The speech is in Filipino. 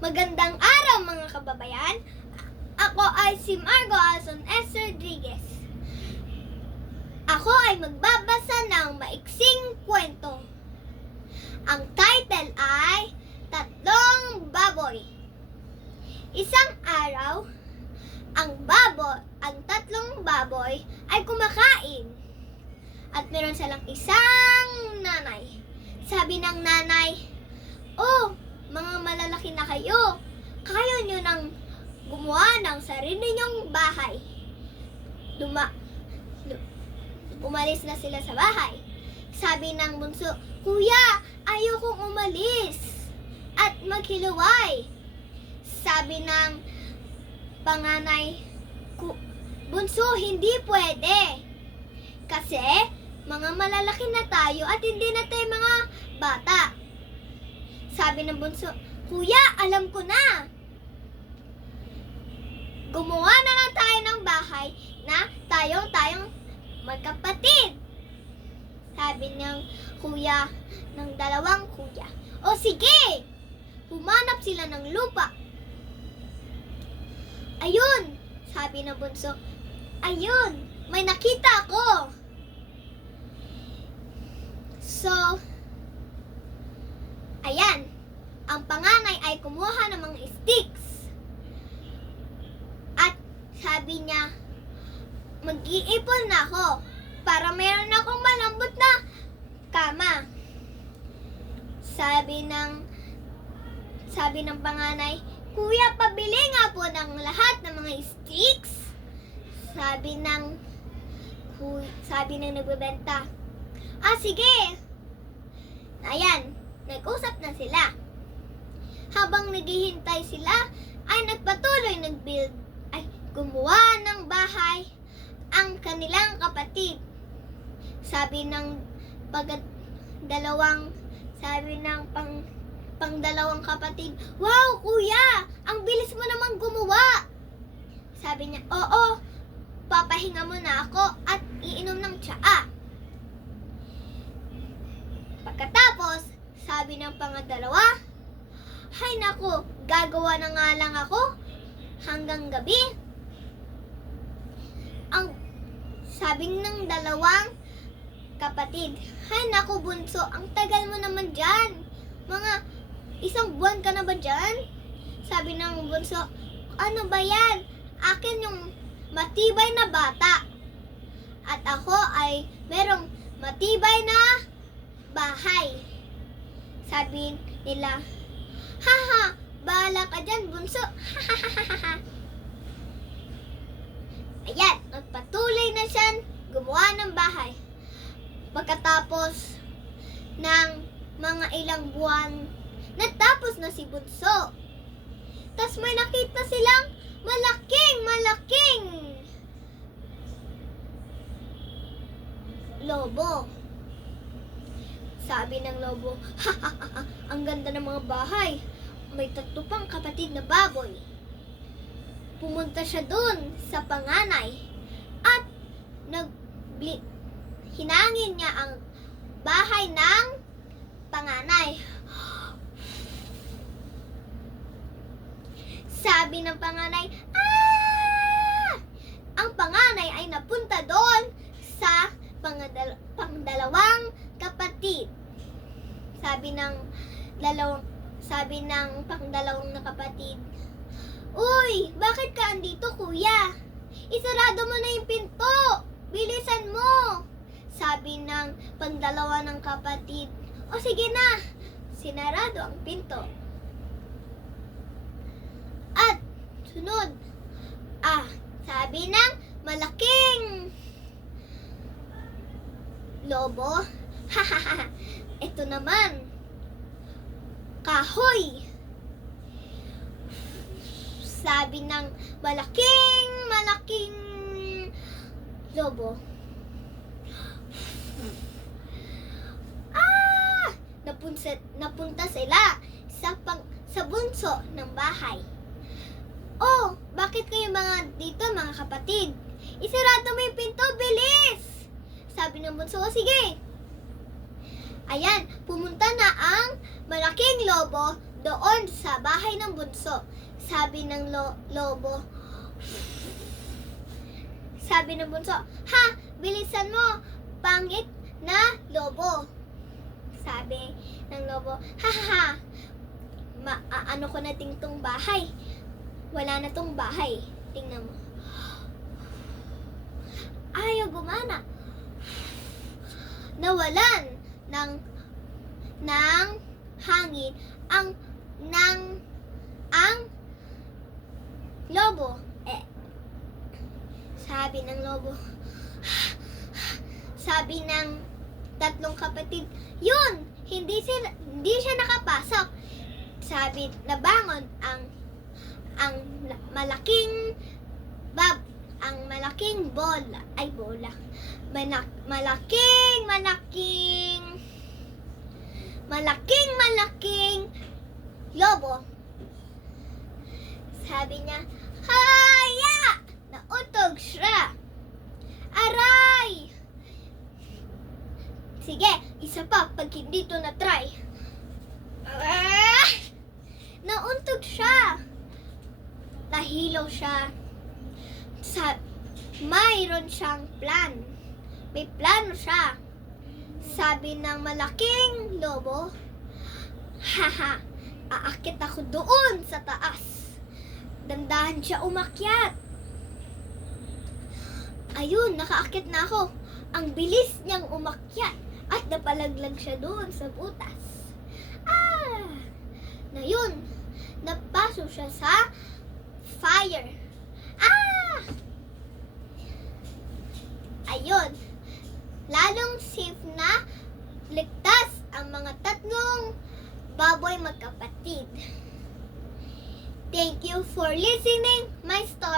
Magandang araw mga kababayan. Ako ay si Margo Alson S. Rodriguez. Ako ay magbabasa ng maiksing kwento. Ang title ay Tatlong Baboy. Isang araw, ang tatlong baboy ay kumakain. At meron silang isang nanay. Sabi ng nanay, "Oh, mga malalaki na kayo, kaya nyo nang gumawa ng sarili nyong bahay." Umalis na sila sa bahay. Sabi ng bunso, "Kuya, ayokong umalis at maghiluway." Sabi ng panganay, "Bunso, hindi pwede. Kasi mga malalaki na tayo at hindi na tayo mga bata." Sabi ng bunso, "Kuya, alam ko na. Gumawa na lang tayo ng bahay na tayong magkapatid." Sabi ng kuya, ng dalawang kuya, "O sige!" Humanap sila ng lupa. "Ayun," sabi ng bunso, "ayun, may nakita ako." So, ayan, ang panganay ay kumuha ng mga sticks. At sabi niya, "Mag-iipon na ako para meron akong malambot na kama." Sabi ng panganay, "Kuya, pabili nga po ng lahat ng mga sticks." Sabi ng nagbebenta, "Sige." Ayan, nag-usap na sila. Habang naghihintay sila, ay nagpatuloy gumawa ng bahay ang kanilang kapatid. Sabi ng pangdalawang kapatid, "Wow, kuya, ang bilis mo naman gumawa." Sabi niya, "Oo, papahinga muna ako at iinom ng tsaa." Pagkatapos, sabi ng pangadalawa, "Hay naku, gagawa na nga lang ako hanggang gabi." Sabi ng dalawang kapatid, "Hay naku bunso, ang tagal mo naman dyan. Mga 1 buwan ka na ba dyan?" Sabi ng bunso, "Ano ba yan? Akin yung matibay na bata. At ako ay merong matibay na bahay." Sabi nila, "Haha, bahala ka dyan bunso." Ayan, nagpatuloy na siya gumawa ng bahay. Pagkatapos ng mga ilang buwan, natapos na si bunso. Tas may nakita silang malaking lobo. Sabi ng lobo, "Ang ganda ng mga bahay. May 3 pang kapatid na baboy." Pumunta siya dun sa panganay at hinangin niya ang bahay ng panganay. Sabi ng panganay, "Ah!" Ang panganay ay napunta doon sa pangdalawang kapatid. Sabi ng pangdalawang na kapatid, "Uy, bakit ka andito, kuya? Isarado mo na yung pinto. Bilisan mo." Sabi ng pangdalawa ng kapatid, "O sige na." Sinarado ang pinto. At sunod, sabi ng malaking lobo, "Ito naman, kahoy." Sabi ng malaking lobo, napunta sila sa bunso ng bahay. "Oh, bakit kayo dito mga kapatid? Isarado mo yung pinto, bilis!" Sabi ng bunso, "O sige." Ayan, pumunta na ang malaking lobo doon sa bahay ng bunso. Sabi ng lobo. Sabi ng bunso, ha, bilisan mo, pangit na lobo. Sabi ng lobo, ha ha ha, ano ko na tong bahay. Wala na tong bahay. Tingnan mo. Ayaw gumana. Nawalan ng hangin ang lobo. Sabi ng lobo. Sabi ng tatlong kapatid, yun, hindi siya nakapasok. Sabi, nabangon ang malaking bola. Malaking lobo. Sabi niya, haya! Nautog siya. Aray! Sige, isa pa pag hindi to na-try. Nauntog siya. Nahilo siya. Mayroon siyang plan. May plano siya. Sabi ng malaking lobo, haha, aakit ako doon sa taas. Dandahan siya umakyat. Ayun, nakaakit na ako. Ang bilis niyang umakyat at napalaglag siya doon sa butas. Na yun, napaso siya sa fire. Ayun, lalong safe na ligtas ang mga tatlong baboy magkapatid. Thank you for listening my story.